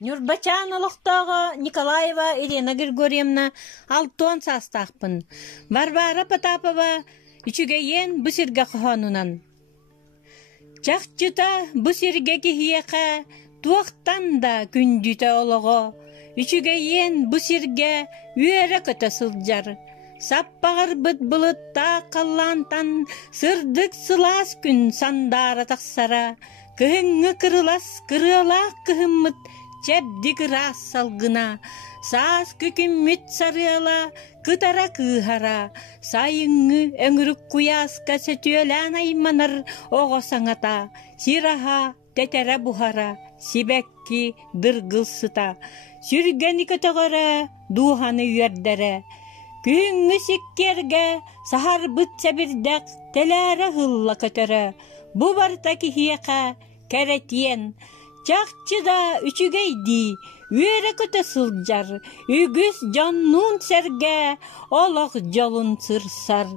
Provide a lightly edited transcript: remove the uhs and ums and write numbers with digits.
Нюрбачан олохтоого Николаева Ирина Григорьевна алтон састақпын. Варвара Потапова үчүгейен бұсырға қохонунан. Чақчыта бұсырға кихияқа туақтан да күндіті олығы. Үчүгейен бұсырға үйері көті сылжар. Саппағыр бұт бұлытта қаллантан сырдық сылас күн сандары тақсара. Кыһыңы кырылас кырылақ кыһыммыт чәбдік рас салгына. Саас күкіммет сарыала кытара кыхара. Сайыңы өңірік куяска сөтүөлән айманар оғосаңата. Сираха тәтәрі бұхара. Сибәкки дыргылсыта. Сүргәні көтіғірі духаны үйердері. Күңі сиккерге сахар бұт сәбірдәк тәләрі ғылла көтірі. Бұ барта кихияқа кәрәтиен. Чақчыда үчүгейди, үйері көті сылжар. Үгіс жаннун сәрге олақ жолын сырсар.